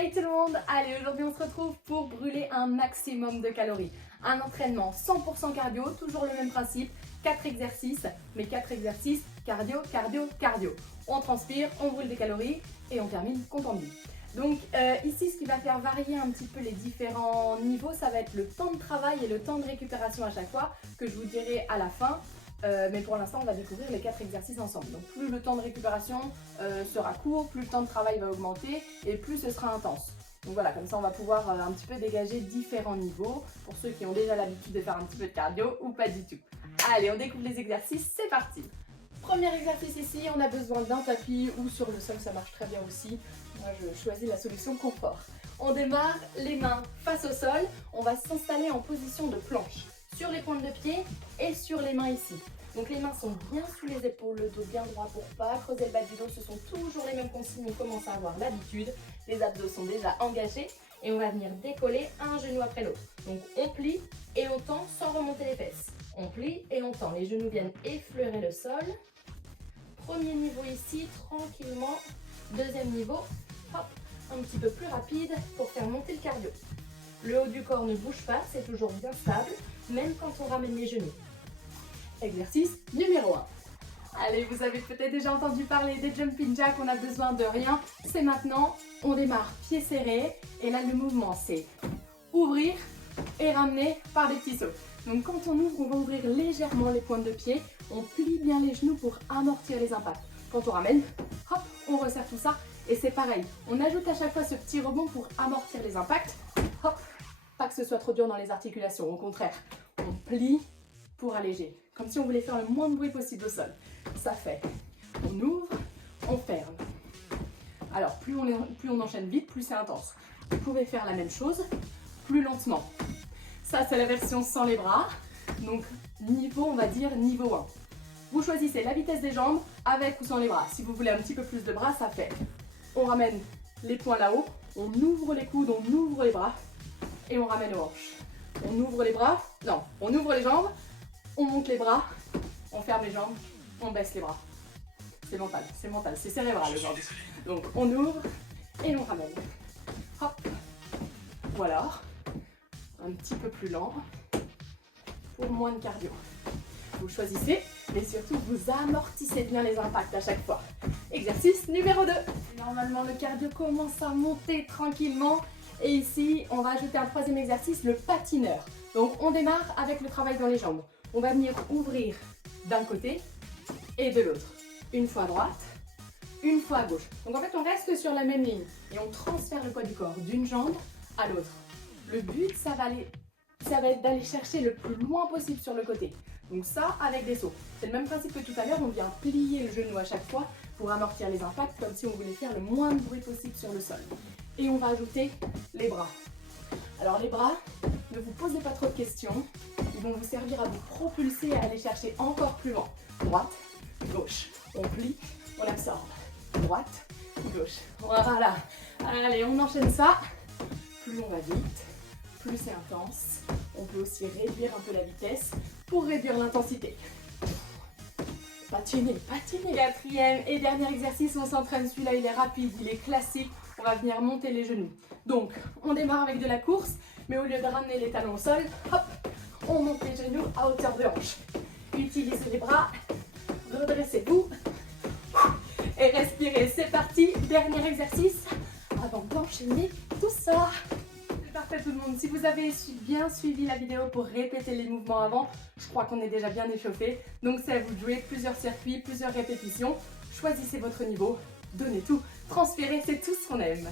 Hey tout le monde, allez aujourd'hui on se retrouve pour brûler un maximum de calories. Un entraînement 100% cardio, toujours le même principe, 4 exercices, mais 4 exercices cardio, cardio, cardio. On transpire, on brûle des calories et on termine content de lui. Donc ici ce qui va faire varier un petit peu les différents niveaux, ça va être le temps de travail et le temps de récupération à chaque fois, que je vous dirai à la fin. Mais pour l'instant on va découvrir les 4 exercices ensemble. Donc plus le temps de récupération sera court, plus le temps de travail va augmenter et plus ce sera intense. Donc voilà, comme ça on va pouvoir un petit peu dégager différents niveaux pour ceux qui ont déjà l'habitude de faire un petit peu de cardio ou pas du tout. Allez, on découvre les exercices, c'est parti. Premier exercice ici, on a besoin d'un tapis ou sur le sol, ça marche très bien aussi. Moi je choisis la solution confort. On démarre les mains face au sol, on va s'installer en position de planche sur les pointes de pied et sur les mains ici. Donc les mains sont bien sous les épaules, le dos bien droit pour pas creuser le bas du dos. Ce sont toujours les mêmes consignes, on commence à avoir l'habitude. Les abdos sont déjà engagés et on va venir décoller un genou après l'autre. Donc on plie et on tend sans remonter les fesses. On plie et on tend, les genoux viennent effleurer le sol. Premier niveau ici, tranquillement. Deuxième niveau, hop, un petit peu plus rapide pour faire monter le cardio. Le haut du corps ne bouge pas, c'est toujours bien stable, même quand on ramène les genoux. Exercice numéro 1. Allez, vous avez peut-être déjà entendu parler des jumping jacks, on a besoin de rien. C'est maintenant, on démarre pieds serrés. Et là, le mouvement, c'est ouvrir et ramener par des petits sauts. Donc quand on ouvre, on va ouvrir légèrement les pointes de pied. On plie bien les genoux pour amortir les impacts. Quand on ramène, hop, on resserre tout ça. Et c'est pareil, on ajoute à chaque fois ce petit rebond pour amortir les impacts. Hop, pas que ce soit trop dur dans les articulations, au contraire, on plie pour alléger, comme si on voulait faire le moins de bruit possible au sol. Ça fait, on ouvre, on ferme. Alors plus on enchaîne vite, plus c'est intense. Vous pouvez faire la même chose, plus lentement. Ça c'est la version sans les bras, donc niveau, on va dire niveau 1. Vous choisissez la vitesse des jambes, avec ou sans les bras. Si vous voulez un petit peu plus de bras, ça fait, on ramène les poings là-haut, on ouvre les coudes, on ouvre les bras, et on ramène aux hanches. On ouvre les bras, non, on ouvre les jambes, on monte les bras, on ferme les jambes, on baisse les bras. C'est mental, c'est cérébral aujourd'hui. Donc on ouvre et on ramène. Hop, voilà, un petit peu plus lent pour moins de cardio. Vous choisissez, mais surtout vous amortissez bien les impacts à chaque fois. Exercice numéro 2. Normalement le cardio commence à monter tranquillement. Et ici, on va ajouter un troisième exercice, le patineur. Donc on démarre avec le travail dans les jambes. On va venir ouvrir d'un côté et de l'autre. Une fois à droite, une fois à gauche. Donc en fait, on reste sur la même ligne et on transfère le poids du corps d'une jambe à l'autre. Le but, ça va être d'aller chercher le plus loin possible sur le côté. Donc ça, avec des sauts. C'est le même principe que tout à l'heure, on vient plier le genou à chaque fois pour amortir les impacts, comme si on voulait faire le moins de bruit possible sur le sol. Et on va ajouter les bras. Alors les bras, ne vous posez pas trop de questions. Ils vont vous servir à vous propulser et à aller chercher encore plus loin. Droite, gauche. On plie, on absorbe. Droite, gauche. Voilà. Allez, on enchaîne ça. Plus on va vite, plus c'est intense. On peut aussi réduire un peu la vitesse pour réduire l'intensité. Patiner, patiner. Quatrième et dernier exercice, on s'entraîne. Celui-là, il est rapide, il est classique. On va venir monter les genoux. Donc, on démarre avec de la course, mais au lieu de ramener les talons au sol, hop, on monte les genoux à hauteur de hanche. Utilisez les bras, redressez-vous et respirez. C'est parti, dernier exercice avant d'enchaîner tout ça. C'est parfait tout le monde. Si vous avez bien suivi la vidéo pour répéter les mouvements avant, je crois qu'on est déjà bien échauffé. Donc c'est à vous de jouer, plusieurs circuits, plusieurs répétitions. Choisissez votre niveau, donnez tout, transpirez, c'est tout ce qu'on aime.